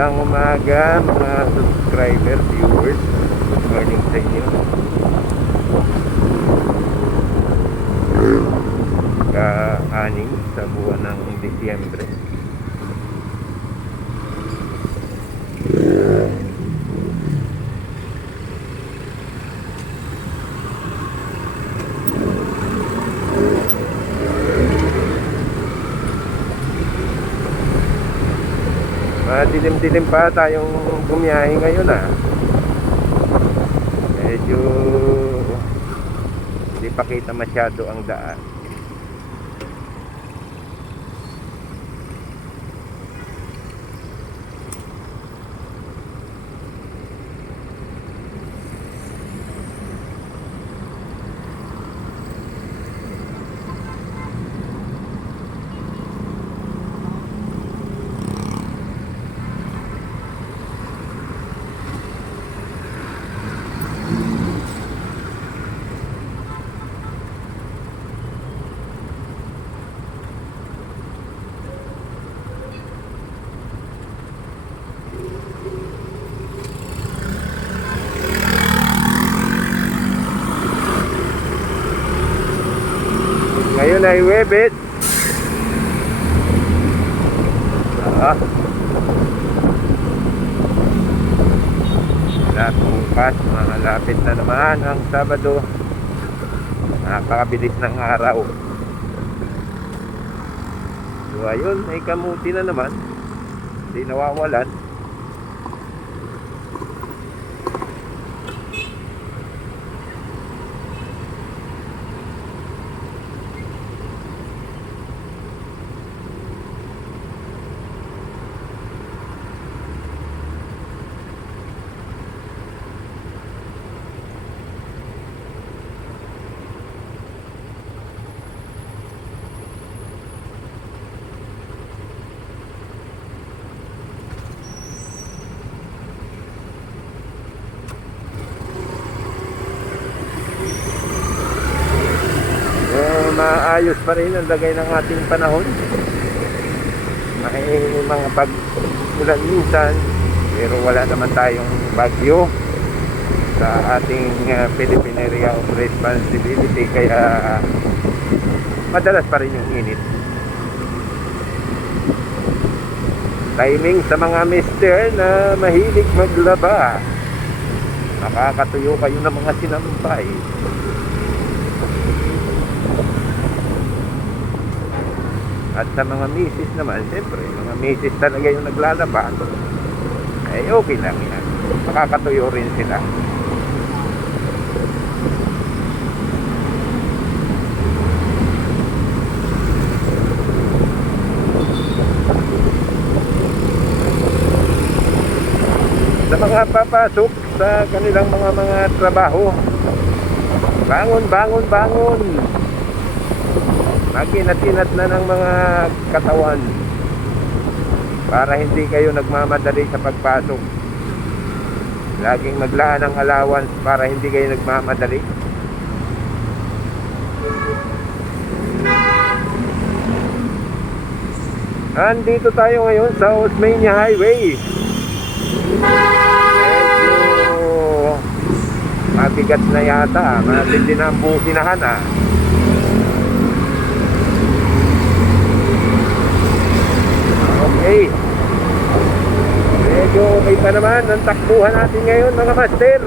Magandang umaga mga subscriber, viewers. Good morning sa inyo. Ka-anim sa buwan ng Disyembre. Dilim-dilim pa tayong bumiyahe ngayon medyo hindi pa kita masyado ang daan. Ngayon ay Webet. Bukas, malapit na naman ang Sabado. Napakabilis ng araw. So ayun, may kamuti na naman. Hindi nawawalan. Maayos pa rin ang lagay ng ating panahon. May mga pag-ulan minsan, pero wala naman tayong bagyo sa ating Philippine Area of Responsibility, kaya madalas pa rin yung init. Timing sa mga mister na mahilig maglaba, nakakatuyo kayo ng mga sinampay. At sa mga misis naman, siyempre, mga misis talaga yung naglalaba, eh okay lang yan. Makakatuyo rin sila. Sa mga papasok sa kanilang mga trabaho, bangon, bangon, bangon! Maginat-inat na ng mga katawan para hindi kayo nagmamadali sa pagpasok. Laging maglaan ng allowance para hindi kayo nagmamadali. Andito tayo ngayon sa Osmeña Highway. Medyo mabigat na yata, matindi na ang businahan Okay. Medyo okay pa naman ang takbuhan natin ngayon mga master.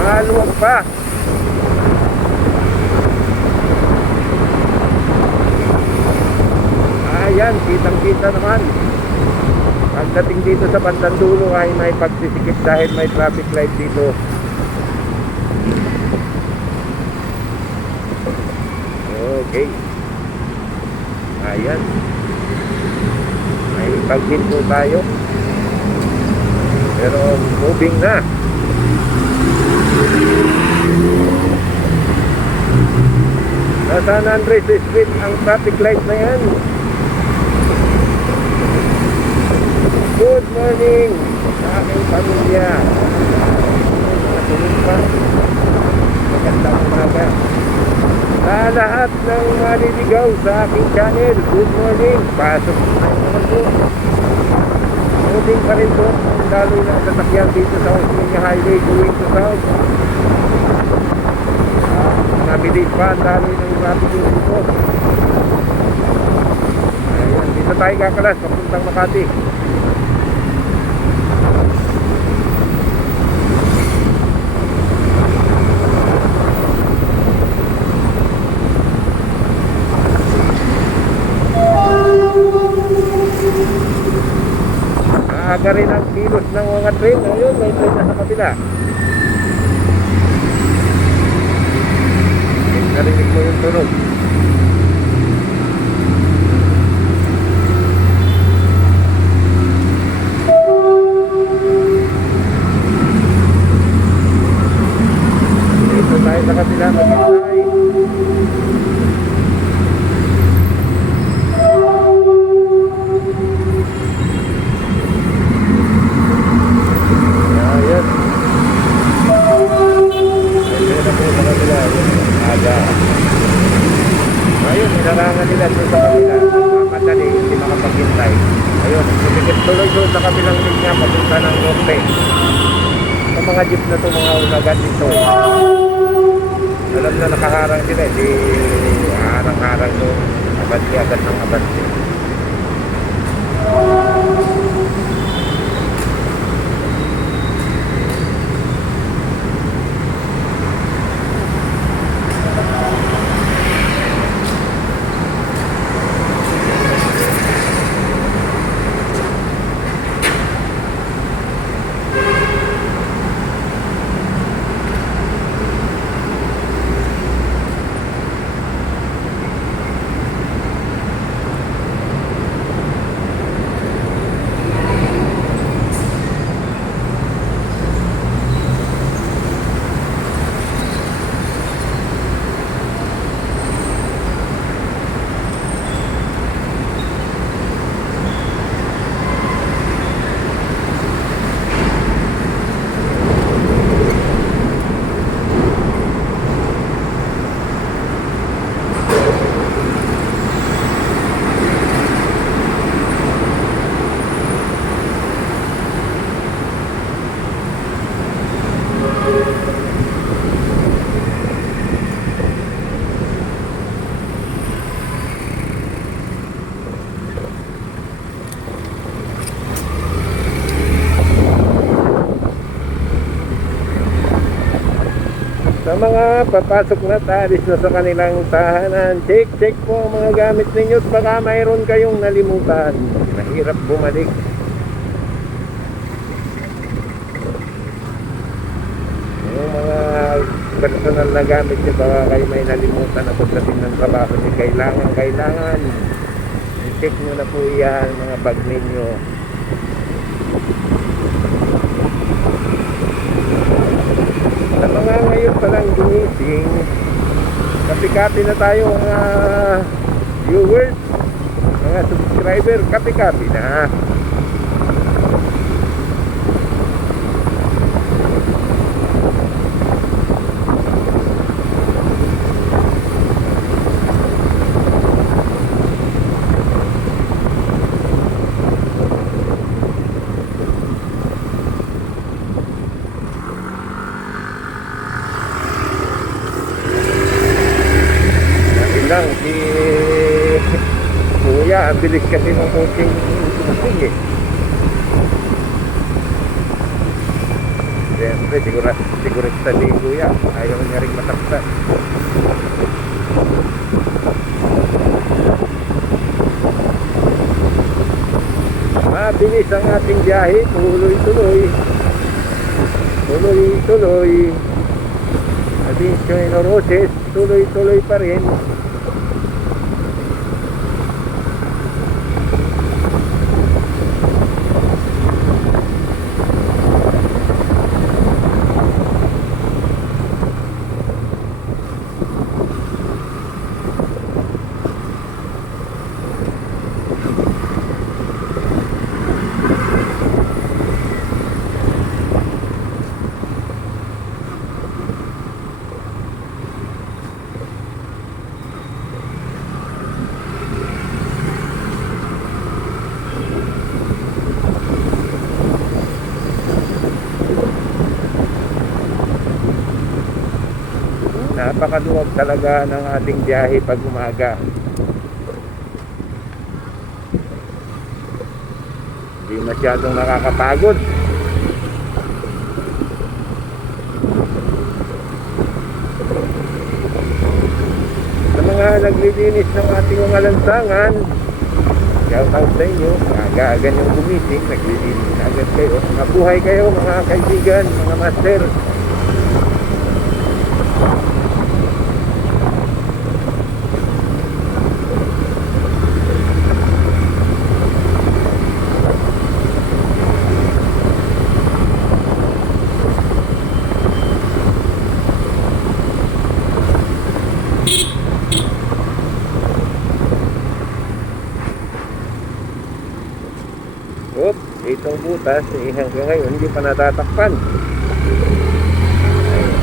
Maluwag pa. Ayan, kitang-kita naman. Pagdating dito sa bandang dulo ay may pagsisikip dahil may traffic light dito. Okay. Ayan. May paghinto tayo. Pero moving na. Sa San Andres Street ang traffic light na yan. Good morning sa aking pamilya. Magandang umaga sa lahat ng maliligaw sa aking channel. Good morning. Pasok na naman po. Loading pa rin po ang daloy ng sasakyan dito sa Osmeña Highway going to South. Nabilis pa ang daloy ng traffic dito. Ayan, dito tayo kakalas papuntang Makati. Aga rin ang kilos ng mga train. Ayun, may train na sa kabila. Narinig mo yung tunog. Dito tayo sa kabila, maghintay. Ayan. Ayun na po sa kabila. Aga. Ayun, nilarangan nila doon sa kabila. Nagmamadali, hindi makapaghintay. Ayun, sumikip tuloy doon sa kabilang linya papunta ng norte. Sa mga jeep na ito, mga ulagan dito. Alam na nakaharang sila, hindi harang-harang doon. Abanti agad ng abanti. Sa mga papasok na talis na sa kanilang tahanan, check po ang mga gamit ninyo at baka mayroon kayong nalimutan. Mahirap bumalik. Yung mga personal na gamit nyo, baka kayo may nalimutan na pagdating ng trabaho nyo. Kailangan check nyo na po yan, mga bag ninyo. Sa mga ngayon palang gumising, kapi-kapi na tayo mga viewers, mga subscriber, kapi-kapi na. Lang si Kuya, ang bilis kasi ng coaching tumusing eh. Siyempre, sigurista din Kuya, ayaw niya rin matakta. Mabilis ang ating biyahe, tuloy-tuloy. Tuloy-tuloy. Addition in Roses, tuloy-tuloy pa rin. Napakaluwag talaga ng ating biyahe pag umaga. Hindi masyadong nakakapagod. Sa mga naglilinis ng ating mga lansangan, shout out sa inyo. Aga-aga niyong gumising, naglilinis na agad kayo. Mabuhay kayo mga kaibigan, mga master. Itong butas hanggang ngayon hindi pa natatakpan.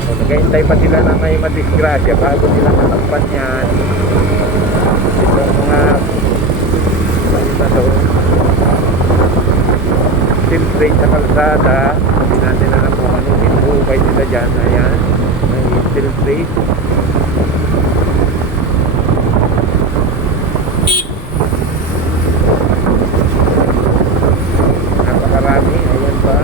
So, naghihintay pa sila na may madisgrasya bago nila matakpan yan. Itong mga template sa kalsada, hindi natin alam kung ano hinubay nila dyan. Ayan, may template. Napakarami, ayan pa.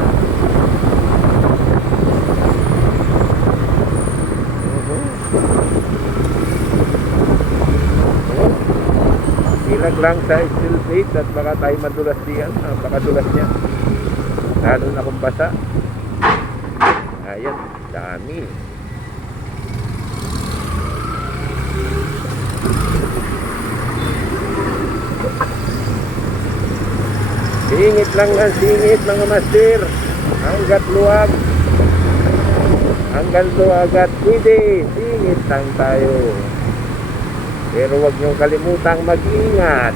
Ilag lang sa steel plate at baka tayo madulas diyan. Baka dulas niya. Lalo na kung basa. Ayan, dami. Singit lang ng singit mga master. Hanggat luwag. Hanggang luwag at pwede. Singit lang tayo. Pero huwag niyong kalimutang mag-ingat.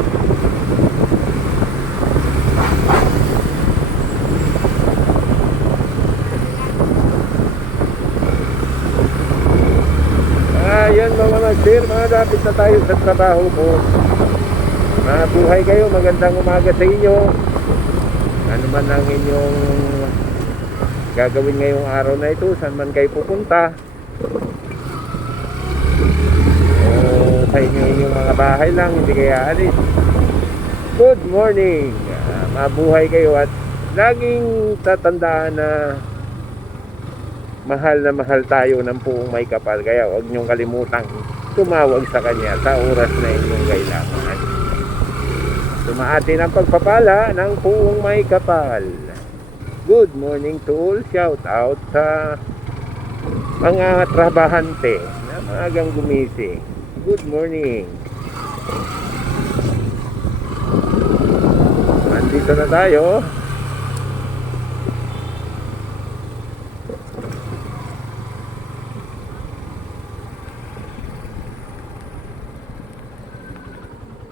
Ayan mga master, malapit na tayo sa trabaho po. Mabuhay kayo, magandang umaga sa inyo. Ano man ang inyong gagawin ngayong araw na ito, saan man kayo pupunta. Sa inyong mga bahay lang, hindi kaya alis. Good morning. Mabuhay kayo at laging tatandaan na mahal tayo ng Puong May Kapal. Kaya huwag niyong kalimutang tumawag sa kanya sa oras na inyong kailangan. Tumaatin ang pagpapala ng Puong May Kapal. Good morning to all. Shout out sa mga trabahante na maagang gumising. Good morning. Nandito na tayo.